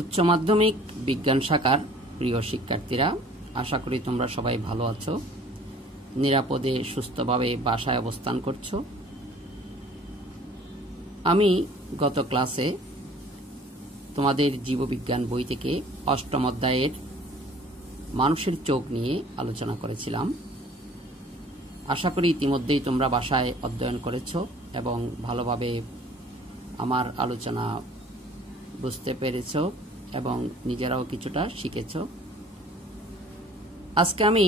উচ্চ মাধ্যমিক বিজ্ঞান শাখার প্রিয় শিক্ষার্থীরা, আশা করি তোমরা সবাই ভালো আছো, নিরাপদে সুস্থভাবে বাসায় অবস্থান করছো। আমি গত ক্লাসে তোমাদের জীববিজ্ঞান বই থেকে অষ্টম অধ্যায়ের মানুষের চোখ নিয়ে আলোচনা করেছিলাম। আশা করি ইতিমধ্যেই তোমরা বাসায় অধ্যয়ন করেছো এবং ভালোভাবে আমার আলোচনা বুঝতে পেরেছো এবং নিজেরাও কিছুটা শিখেছো। আজকে আমি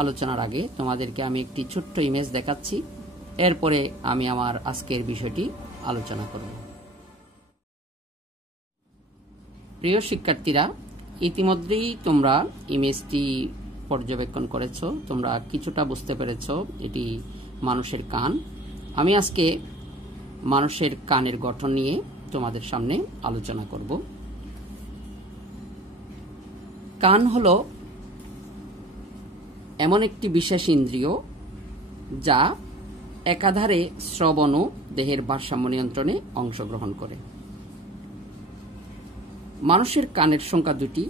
আলোচনার আগে তোমাদেরকে আমি একটি ছোট্ট ইমেজ দেখাচ্ছি, এরপরে আমি আমার আজকের বিষয়টি আলোচনা করব। প্রিয় শিক্ষার্থীরা, ইতিমধ্যেই তোমরা ইমেজটি পর্যবেক্ষণ করেছো, তোমরা কিছুটা বুঝতে পেরেছো এটি মানুষের কান। আমি আজকে মানুষের কানের গঠন নিয়ে তোমাদের সামনে আলোচনা করব। কান হলো এমন একটি বিশেষ ইন্দ্রিয় যা একাধারে শ্রবণ ও দেহের ভারসাম্য নিয়ন্ত্রণে অংশগ্রহণ করে। মানুষের কানের সংখ্যা দুটি।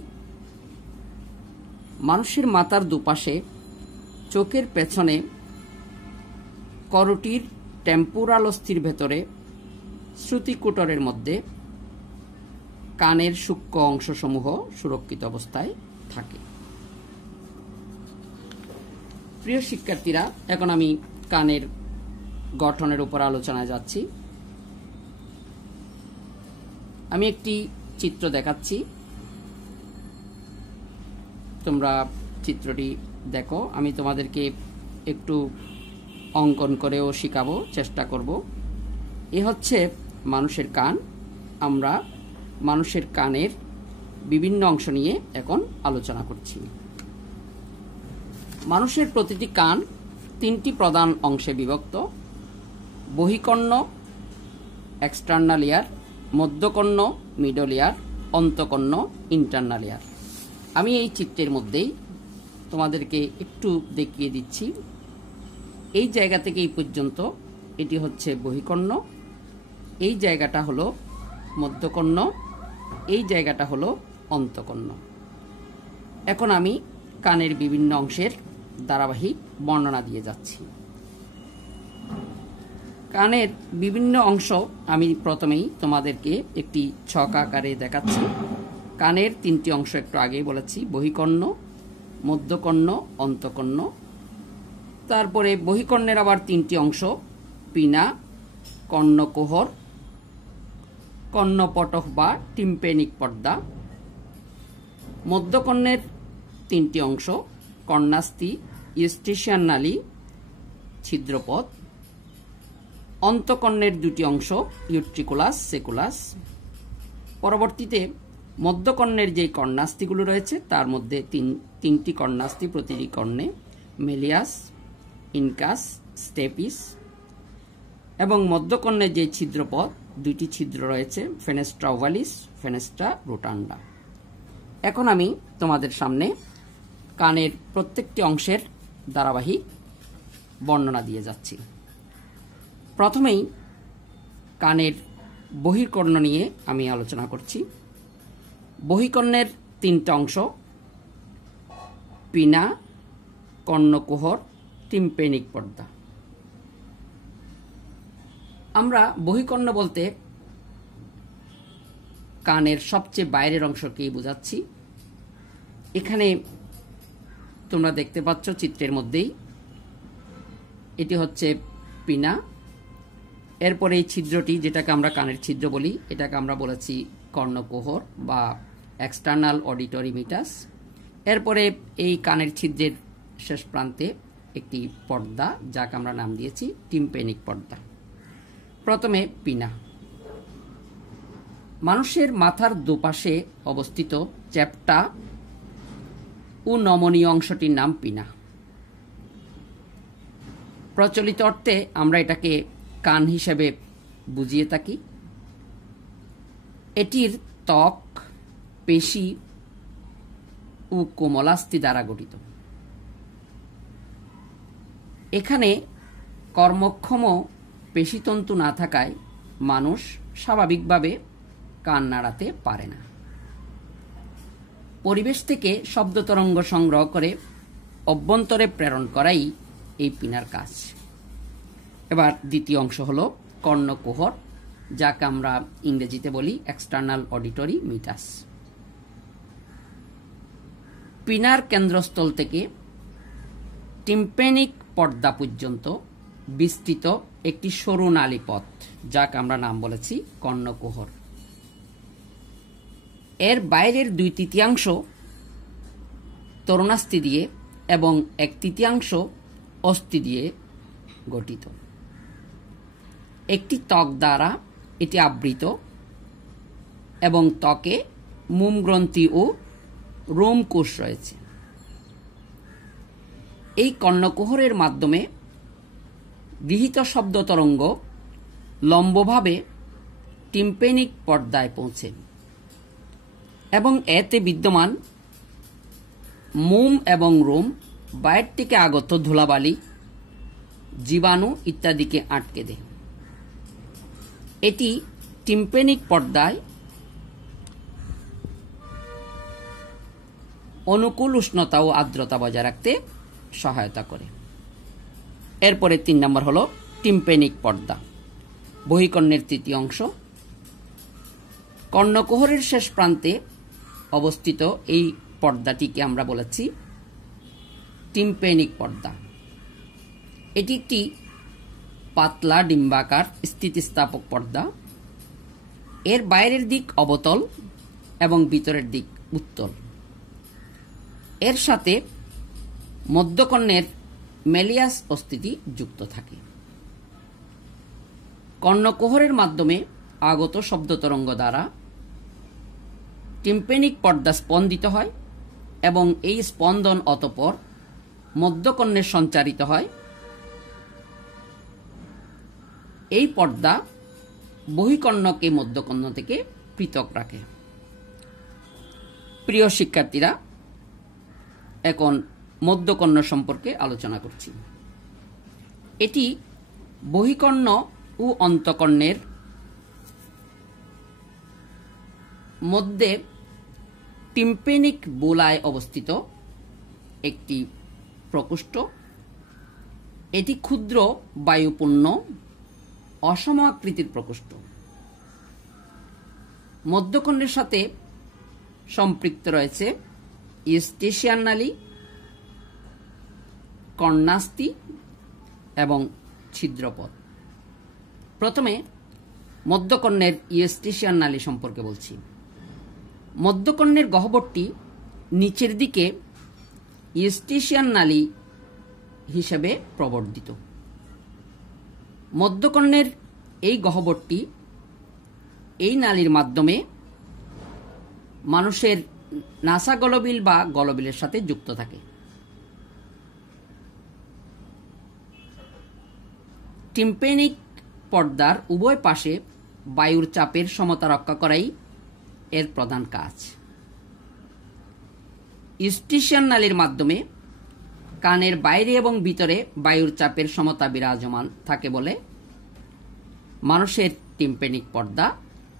মানুষের মাথার দুপাশে চোখের পেছনে করোটির টেম্পোরাল অস্থির ভেতরে শ্রুতিকুটরের মধ্যে কানের সূক্ষ্ম অংশসমূহ সুরক্ষিত অবস্থায় থাকে। প্রিয় শিক্ষার্থীরা, এখন আমি কানের গঠনের উপর আলোচনায় যাচ্ছি। আমি একটি চিত্র দেখাচ্ছি, তোমরা চিত্রটি দেখো। আমি তোমাদেরকে একটু অঙ্কন করেও শেখাবো, চেষ্টা করব। এ হচ্ছে মানুষের কান। আমরা মানুষের কানের বিভিন্ন অংশ নিয়ে এখন আলোচনা করছি। মানুষের প্রতিটি কান তিনটি প্রধান অংশে বিভক্ত: বহিকর্ণ এক্সটার্নাল ইয়ার, মধ্যকর্ণ মিডল ইয়ার, অন্তকর্ণ ইন্টারনাল ইয়ার। আমি এই চিত্রের মধ্যেই তোমাদেরকে একটু দেখিয়ে দিচ্ছি। এই জায়গা থেকে এই পর্যন্ত এটি হচ্ছে বহিকর্ণ, এই জায়গাটা হলো মধ্যকর্ণ, এই জায়গাটা হলো অন্তকর্ণ। এখন আমি কানের বিভিন্ন অংশের ধারাবাহিক বর্ণনা দিয়ে যাচ্ছি। কানের বিভিন্ন অংশ আমি প্রথমেই তোমাদেরকে একটি ছক আকারে দেখাচ্ছি। কানের তিনটি অংশ একটু আগেই বলেছি: বহিকর্ণ, মধ্যকর্ণ, অন্তকর্ণ। তারপরে বহিকর্ণের আবার তিনটি অংশ: পিনা, কর্ণকুহর, কর্ণপটক বা টিম্প্যানিক পর্দা। মধ্যকর্ণের তিনটি অংশ: কর্ণাস্থি, ইউস্টেশিয়ান নালী, ছিদ্রপথ। অন্তকর্ণের দুটি অংশ: ইউট্রিকুলাস, সেকুলাস। পরবর্তীতে মধ্যকর্ণের যে কর্ণাস্থিগুলো রয়েছে তার মধ্যে তিনটি কর্ণাস্থি প্রতিটি কর্ণে: মেলিয়াস, ইনকাস, স্টেপিস। এবং মধ্যকর্ণের যে ছিদ্রপথ, দুইটি ছিদ্র রয়েছে: ফেনেস্ট্রা ওভালিস, ফেনেস্ট্রা রোটান্ডা। এখন আমি তোমাদের সামনে কানের প্রত্যেকটি অংশের ধারাবাহিক বর্ণনা দিয়ে যাচ্ছি। প্রথমেই কানের বহির্কর্ণ নিয়ে আমি আলোচনা করছি। বহিকর্ণের তিনটা অংশ: পিনা, কর্ণকুহর, টিম্প্যানিক পর্দা। আমরা বহিকর্ণ বলতে কানের সবচেয়ে বাইরের অংশকেই বোঝাচ্ছি। এখানে তোমরা দেখতে পাচ্ছ চিত্রের মধ্যেই, এটি হচ্ছে পিনা। এরপরে এই ছিদ্রটি, যেটাকে আমরা কানের ছিদ্র বলি, এটাকে আমরা বলেছি কর্ণকুহর বা এক্সটার্নাল অডিটরি মিটাস। এরপরে এই কানের ছিদ্রের শেষ প্রান্তে একটি পর্দা, যাকে আমরা নাম দিয়েছি টিম্প্যানিক পর্দা। প্রথমে পিনা। মানুষের মাথার দুপাশে অবস্থিত চ্যাপ্টা ও নমনীয় অংশটির নাম পিনা। প্রচলিত অর্থে আমরা এটাকে কান হিসেবে বুঝিয়ে থাকি। এটির ত্বক, পেশি ও কোমলাস্থি দ্বারা গঠিত। এখানে কর্মক্ষম পেশিতন্তু না থাকায় মানুষ স্বাভাবিকভাবে কান নাড়াতে পারে না। পরিবেশ থেকে শব্দ তরঙ্গ সংগ্রহ করে অভ্যন্তরে প্রেরণ করাই এই পিনার কাজ। এবার দ্বিতীয় অংশ হলো কর্ণকুহর, যাকে আমরা ইংরেজিতে বলি এক্সটার্নাল অডিটরি মিটাস। পিনার কেন্দ্রস্থল থেকে টিম্প্যানিক পর্দা পর্যন্ত বিস্তৃত একটি সরু নালীপথ, যাকে আমরা নাম বলেছি কর্ণকুহর। এর বাইরের 2/3 তরুণাস্থি দিয়ে এবং 1/3 অস্থি দিয়ে গঠিত। একটি ত্বক দ্বারা এটি আবৃত এবং ত্বকে মোম গ্রন্থি ও রোমকোষ রয়েছে। এই কর্ণকুহরের মাধ্যমে গৃহীত শব্দ তরঙ্গ লম্বভাবে টিম্প্যানিক পর্দায় পৌঁছে এবং এতে বিদ্যমান মোম এবং রোম, বাইরে থেকে আগত ধুলাবালি, জীবাণু ইত্যাদিকে আটকে দেয়। এটি টিম্প্যানিক পর্দায় অনুকূল উষ্ণতা ও আর্দ্রতা বজায় রাখতে সহায়তা করে। এরপরে 3 নম্বর হলো টিম্প্যানিক পর্দা, বহিকর্ণের তৃতীয় অংশ। কর্ণকুহরের শেষ প্রান্তে অবস্থিত এই পর্দাটিকে আমরা বলেছি টিম্প্যানিক পর্দা। এটি একটি পাতলা ডিম্বাকার স্থিতিস্থাপক পর্দা। এর বাইরের দিক অবতল এবং ভিতরের দিক উত্তল। এর সাথে মধ্যকর্ণের মেলিয়াস অস্থিটি যুক্ত থাকে। কর্ণকুহরের মাধ্যমে আগত শব্দ তরঙ্গ দ্বারা টিম্প্যানিক পর্দা স্পন্দিত হয় এবং এই স্পন্দন অতঃপর মধ্যকর্ণে সঞ্চারিত হয়। এই পর্দা বহিকর্ণকে মধ্যকর্ণ থেকে পৃথক রাখে। প্রিয় শিক্ষার্থীরা, এখন মধ্যকর্ণ সম্পর্কে আলোচনা করছি। এটি বহিকর্ণ ও অন্তকর্ণের মধ্যে টিম্প্যানিক বুলায় অবস্থিত একটি প্রকোষ্ঠ। এটি ক্ষুদ্র বায়ুপূর্ণ অসম আকৃতির প্রকোষ্ঠ। মধ্যকর্ণের সাথে সম্পৃক্ত রয়েছে ইউস্টেশিয়ান নালী, কর্ণাস্থি এবং ছিদ্রপথ। প্রথমে মধ্যকর্ণের ইউস্টেশিয়ান নালী সম্পর্কে বলছি। মধ্যকর্ণের গহ্বরটি নিচের দিকে ইউস্টেশিয়ান নালী হিসেবে প্রবর্ধিত। মধ্যকর্ণের এই গহ্বরটি এই নালীর মাধ্যমে মানুষের নাসা গলবিল বা গলবিলের সাথে যুক্ত থাকে। টিম্প্যানিক পর্দার উভয় পাশে বায়ুর চাপের সমতা রক্ষা করাই এর প্রধান কাজ। ইউস্টেশিয়ান নালীর মাধ্যমে কানের বাইরে এবং ভিতরে বায়ুর চাপের সমতা বিরাজমান থাকে বলে মানুষের টিম্প্যানিক পর্দা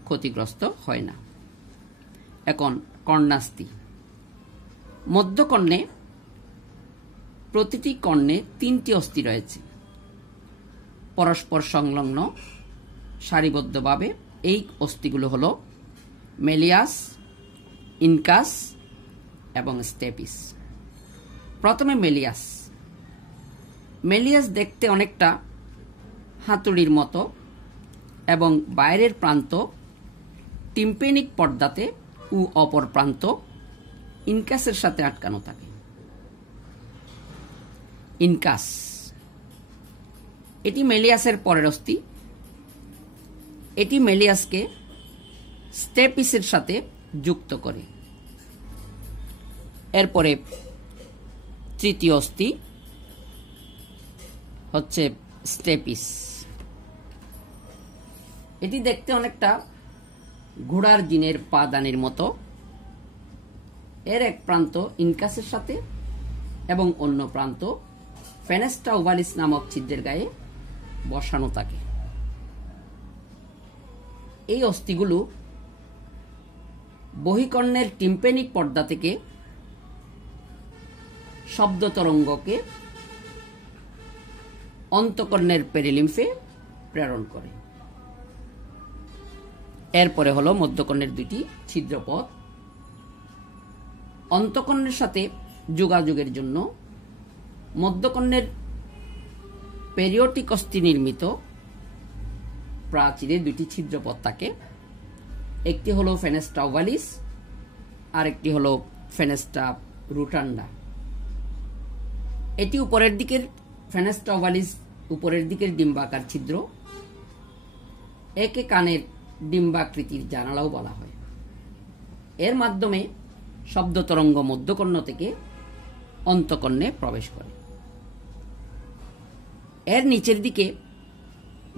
ক্ষতিগ্রস্ত হয় না। এখন কর্ণাস্থি। মধ্যকর্ণে প্রতিটি কর্ণে 3টি অস্থি রয়েছে। পরস্পর সংলগ্ন সারিবদ্ধভাবে এই অস্থিগুলো হল মেলিয়াস, ইনকাস এবং স্টেপিস। প্রথমে মেলিয়াস। মেলিয়াস দেখতে অনেকটা হাতুড়ির মতো এবং বাইরের প্রান্ত টিম্প্যানিক পর্দাতে ও অপর প্রান্ত ইনকাসের সাথে আটকানো থাকে। ইনকাস এটি মেলিয়াসের পরের অস্থি। এটি মেলিয়াসকে স্টেপিসের সাথে যুক্ত করে। এরপরে তৃতীয় অস্থি হচ্ছে স্টেপিস। এটি দেখতে অনেকটা ঘোড়ার জিনের পাদানির মতো। এর এক প্রান্ত ইনকাসের সাথে এবং অন্য প্রান্ত ফেনেস্টা ওভালিস নামক ছিদ্রের গায়ে বসানো থাকে। এই অস্থিগুলো বহিকর্ণের টিম্প্যানিক পর্দা থেকে শব্দ তরঙ্গকে অন্তঃকর্ণের পেরিলিম্ফে প্রেরণ করে। এরপরে হলো মধ্যকর্ণের দুটি ছিদ্রপথ। অন্তঃকর্ণের সাথে যোগাযোগের জন্য মধ্যকর্ণের পেরিওটিক অস্থি নির্মিত প্রাচীরে দুটি ছিদ্রপথ থাকে। একটি হলো ফেনেস্ট্রা ওভালিস আর একটি হলো ফেনেস্ট্রা রুটান্ডা। এটি উপরের দিকের ফেনেস্ট্রা ওভালিস উপরের দিকের ডিম্বাকার ছিদ্র, একে কানের ডিম্বাকৃতির জানালাও বলা হয়। এর মাধ্যমে শব্দ তরঙ্গ মধ্যকর্ণ থেকে অন্তঃকর্ণে প্রবেশ করে। এর নিচের দিকে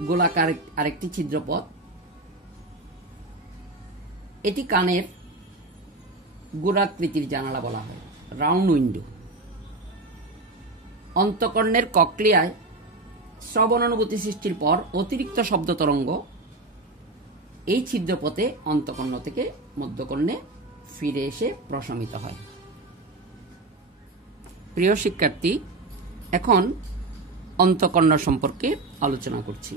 গোলাকার আরেকটি ছিদ্রপথ, এটি কানের গোলাকৃতির জানালা বলা হয়, রাউন্ড উইন্ডো। অন্তঃকর্ণের কক্লিয়ায় শ্রবণ অনুভূতি সৃষ্টির পর অতিরিক্ত শব্দ তরঙ্গ এই ছিদ্রপথে অন্তঃকর্ণ থেকে মধ্যকর্ণে ফিরে এসে প্রশমিত হয়। প্রিয় শিক্ষার্থী, এখন অন্তঃকর্ণ সম্পর্কে আলোচনা করছি।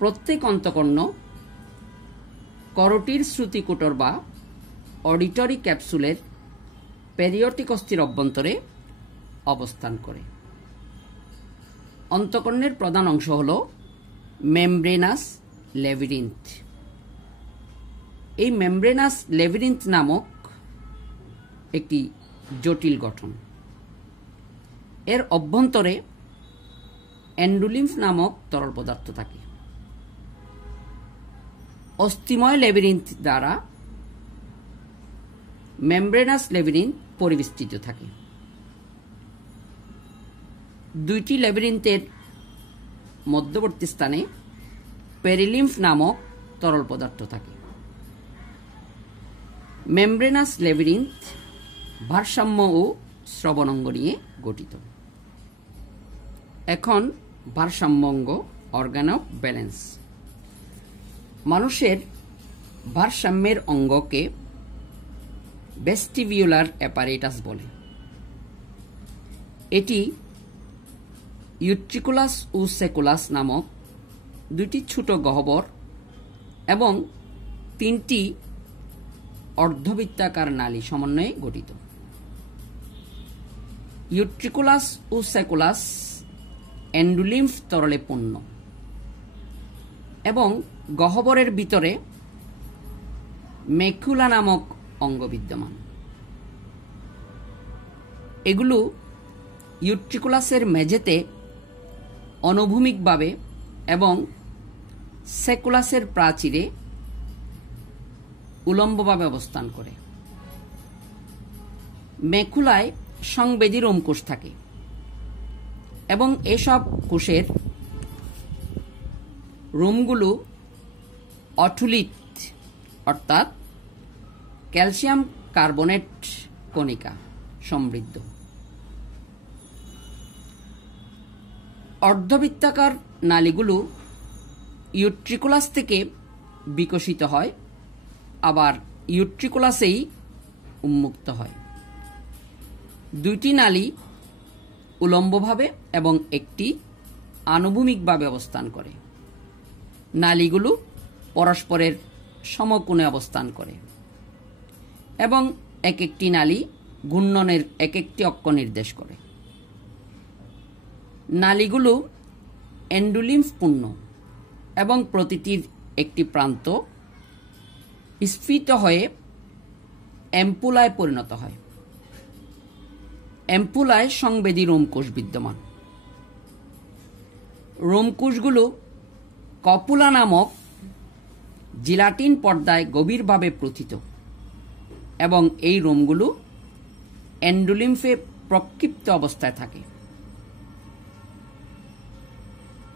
প্রত্যেক অন্তঃকর্ণ করোটির শ্রুতিকুটর বা অডিটরি ক্যাপসুলের পেরিওটিক অস্থির অভ্যন্তরে অবস্থান করে। অন্তঃকর্ণের প্রধান অংশ হল মেমব্রেনাস লেভিরিন্থ। এই মেমব্রেনাস লেভিরিন্থ নামক একটি জটিল গঠন। এর অভ্যন্তরে এন্ডোলিম্ফ নামক তরল পদার্থ থাকে। অস্থিময় লেভিরিন্থ দ্বারা মেমব্রেনাস লেভিরিন্থ পরিবেষ্টিত থাকে। দুইটি লেভিরিন্থের মধ্যবর্তী স্থানে পেরিলিম্ফ নামক তরল পদার্থ থাকে। মেমব্রেনাস লেভিরিন্থ ভারসাম্য ও শ্রবণাঙ্গ নিয়ে গঠিত। এখন ভারসাম্য অঙ্গ, অর্গান অফ ব্যালেন্স। মানুষের ভারসাম্যের অঙ্গকে ভেস্টিবিউলার অ্যাপারেটাস বলে। এটি ইউট্রিকুলাস ও সেকুলাস নামক দুটি ছোট গহ্বর এবং তিনটি অর্ধবৃত্তাকার নালী সমন্বয়ে গঠিত। ইউট্রিকুলাস ও সেকুলাস এন্ডোলিম্ফ তরলে পূর্ণ এবং গহ্বরের ভিতরে মেকুলা নামক অঙ্গ বিদ্যমান। এগুলো ইউট্রিকুলাসের মেঝেতে অনুভূমিকভাবে এবং সেকুলাসের প্রাচীরে উলম্বভাবে অবস্থান করে। মেকুলায় সংবেদী রোমকোষ থাকে এবং এসব কোষের রোমগুলো অঠুলিত অর্থাৎ ক্যালসিয়াম কার্বনেট কণিকা সমৃদ্ধ। অর্ধবৃত্তাকার নালীগুলো ইউট্রিকুলাস থেকে বিকশিত হয়, আবার ইউট্রিকুলাসেই উন্মুক্ত হয়। দুইটি নালী উলম্বভাবে এবং একটি আনুভূমিকভাবে অবস্থান করে। নালীগুলো পরস্পরের সমকোণে অবস্থান করে এবং এক একটি নালী ঘূর্ণনের এক একটি অক্ষ নির্দেশ করে। নালীগুলো এন্ডোলিম্ফ পূর্ণ এবং প্রতিটির একটি প্রান্ত স্ফীত হয়ে অ্যাম্পুলায় পরিণত হয়। অ্যাম্পুলায় সংবেদী রোমকোষ বিদ্যমান। রোমকোষগুলো কপুলা নামক জিলাটিন পর্দায় গভীরভাবে প্রথিত এবং এই রোমগুলো এন্ডোলিম্ফে প্রক্ষিপ্ত অবস্থায় থাকে।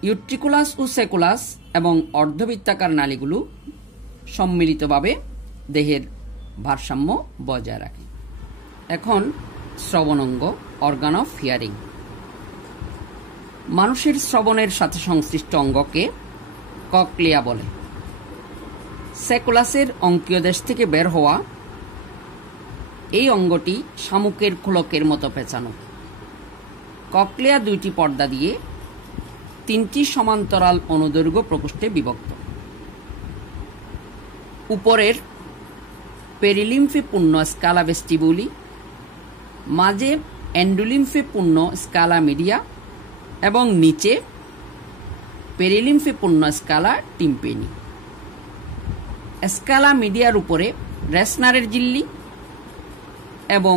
ইউট্রিকুলাস ও সেকুলাস এবং অর্ধবৃত্তাকার নালীগুলো সম্মিলিতভাবে দেহের ভারসাম্য বজায় রাখে। এখন শ্রবণাঙ্গ, অর্গান অফ হিয়ারিং। মানুষের শ্রবণের সাথে সংশ্লিষ্ট অঙ্গকে কক্লিয়া বলে। স্যাকুলাসের অঙ্কীয় দেশ থেকে বের হওয়া এই অঙ্গটি শামুকের খোলকের মতো পেঁচানো। ককলিয়া দুইটি পর্দা দিয়ে তিনটি সমান্তরাল অনুদৈর্ঘ্য প্রকোষ্ঠে বিভক্ত। উপরের পেরিলিম্ফে পূর্ণ স্কালা ভেস্টিবুলি, মাঝে এন্ডোলিম্ফে পূর্ণ স্কালা মিডিয়া এবং নিচে পেরিলিম্ফে পূর্ণ স্কালা টিম্পেনি। স্কালা মিডিয়ার উপরে রেসনারের ঝিল্লি এবং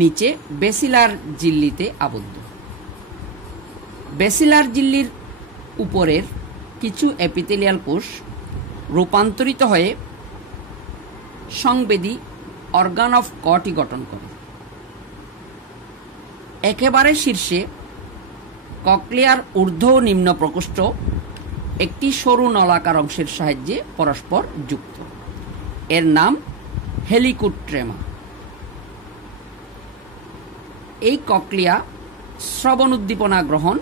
নিচে বেসিলার ঝিল্লিতে আবদ্ধ। বেসিলার ঝিল্লির উপরের কিছু এপিথেলিয়াল কোষ রূপান্তরিত হয়ে সংবেদী অর্গান অফ কটি গঠন করে। একেবারে শীর্ষে ককলিয়ার ঊর্ধ্ব ও নিম্ন প্রকোষ্ঠ একটি সরু নলাকার অংশের সাহায্যে পরস্পর যুক্ত। এর নাম হেলিকোট্রেমা। এই ককলিয়া শ্রবণ উদ্দীপনা গ্রহণ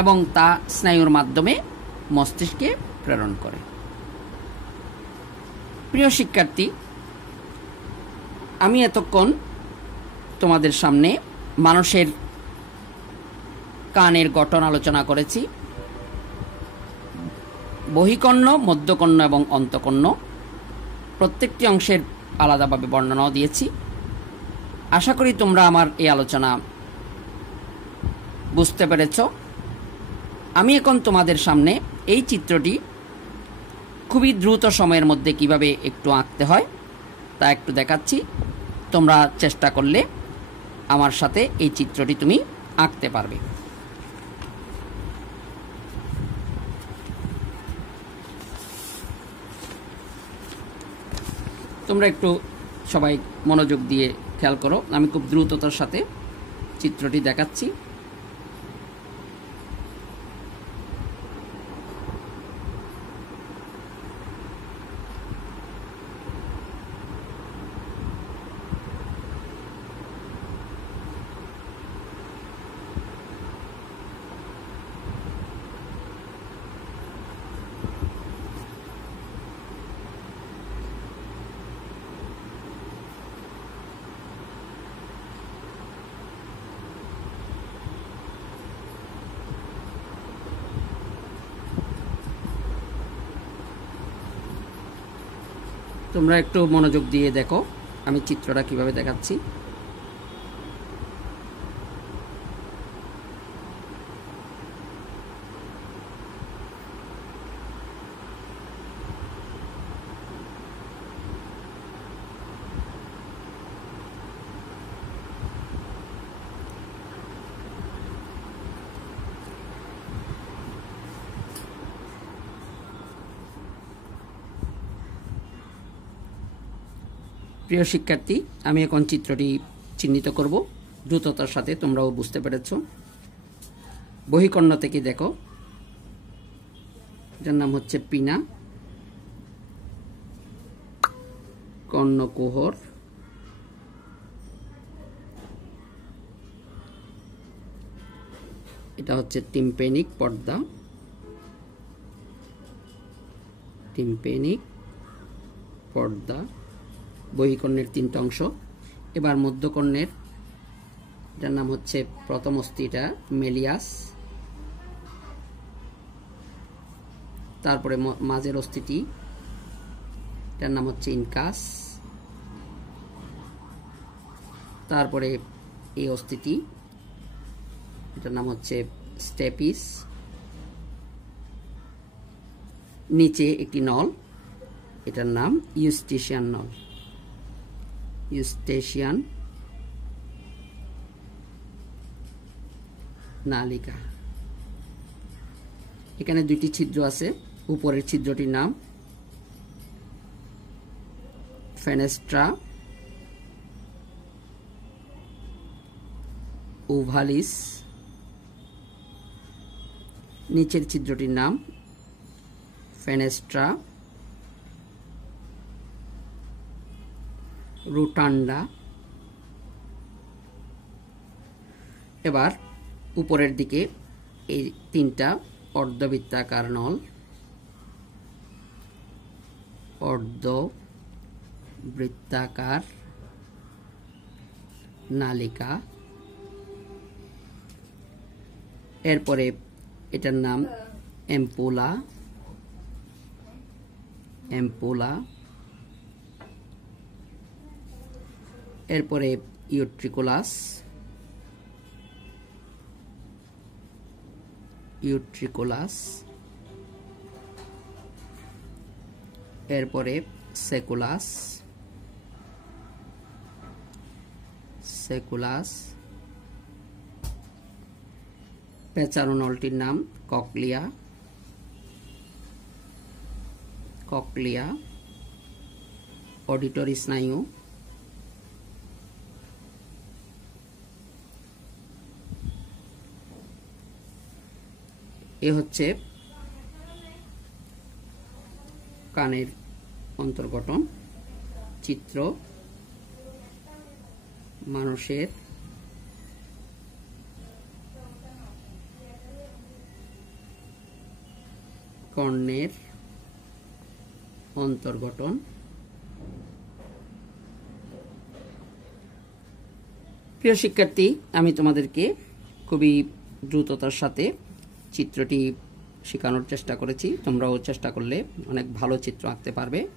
এবং তা স্নায়ুর মাধ্যমে মস্তিষ্কে প্রেরণ করে। প্রিয় শিক্ষার্থী, আমি এতক্ষণ তোমাদের সামনে মানুষের কানের গঠন আলোচনা করেছি। বহিকর্ণ, মধ্যকর্ণ এবং অন্তকর্ণ প্রত্যেকটি অংশের আলাদাভাবে বর্ণনাও দিয়েছি। আশা করি তোমরা আমার এই আলোচনা বুঝতে পেরেছ। আমি এখন তোমাদের সামনে এই চিত্রটি খুবই দ্রুত সময়ের মধ্যে কিভাবে একটু আঁকতে হয় তা একটু দেখাচ্ছি। তোমরা চেষ্টা করলে আমার সাথে এই চিত্রটি তুমি আঁকতে পারবে। তোমরা একটু সবাই মনোযোগ দিয়ে খেয়াল করো। আমি খুব দ্রুততার সাথে চিত্রটি দেখাচ্ছি। তোমরা একটু মনোযোগ দিয়ে দেখো আমি চিত্রটা কিভাবে দেখাচ্ছি। প্রিয় শিক্ষার্থী, আমি এখন চিত্রটি চিহ্নিত করব দ্রুততার সাথে, তোমরাও বুঝতে পেরেছ। বহিকর্ণ থেকে দেখো, যার নাম হচ্ছে পিনা, কর্ণকুহর, এটা হচ্ছে টিম্পেনিক পর্দা, টিম্পেনিক পর্দা বহিকর্ণের তিনটা অংশ। এবার মধ্যকর্ণের, যার নাম হচ্ছে প্রথম অস্থিটা মেলিয়াস, তারপরে মাঝের অস্থিটি, যার নাম হচ্ছে ইনকাস, তারপরে এই অস্থিটি, এটার নাম হচ্ছে স্টেপিস, নিচে একটি নল, এটার নাম ইউস্টেশিয়ান নল, ইউস্টেশিয়ান নালিকা। এখানে দুইটি ছিদ্র আছে। উপরের ছিদ্রটির নাম ফেনেস্ট্রা ওভালিস, নিচের ছিদ্রটির নাম ফেনেস্ট্রা রোটান্ডা। এবার উপরের দিকে এই তিনটা অর্ধবৃত্তাকার নল, অর্ধ বৃত্তাকার নালিকা। এরপরে এটার নাম এম্পুলা। এরপরে ইউট্রিকুলাস। এরপরে সেকুলাস। পেঁচানো নলটির নাম ককলিয়া। অডিটরি স্নায়ু। এ হচ্ছে কানের অন্তর্গঠন। চিত্র মানুষের কর্ণের অন্তর্গঠন। প্রিয় শিক্ষার্থী, আমি তোমাদেরকে খুবই দ্রুততার সাথে চিত্রটি শেখানোর চেষ্টা করেছি। তোমরাও চেষ্টা করলে অনেক ভালো চিত্র আঁকতে পারবে।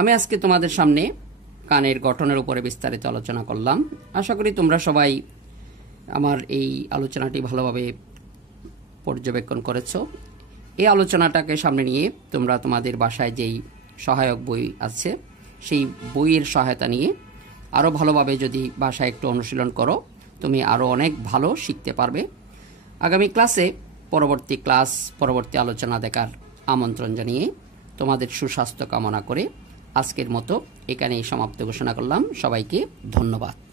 আমি আজকে তোমাদের সামনে কানের গঠনের উপরে বিস্তারিত আলোচনা করলাম। আশা করি তোমরা সবাই আমার এই আলোচনাটি ভালোভাবে পর্যবেক্ষণ করেছো। এই আলোচনাটাকে সামনে নিয়ে তোমরা তোমাদের বাসায় যেই সহায়ক বই আছে সেই বইয়ের সহায়তা নিয়ে আরও ভালোভাবে যদি বাসায় একটু অনুশীলন করো, তুমি আরও অনেক ভালো শিখতে পারবে। আগামী ক্লাসে পরবর্তী আলোচনা দেখার আমন্ত্রণ জানিয়ে তোমাদের সুস্বাস্থ্য কামনা করে আজকের মতো এখানেই সমাপ্ত ঘোষণা করলাম। সবাইকে ধন্যবাদ।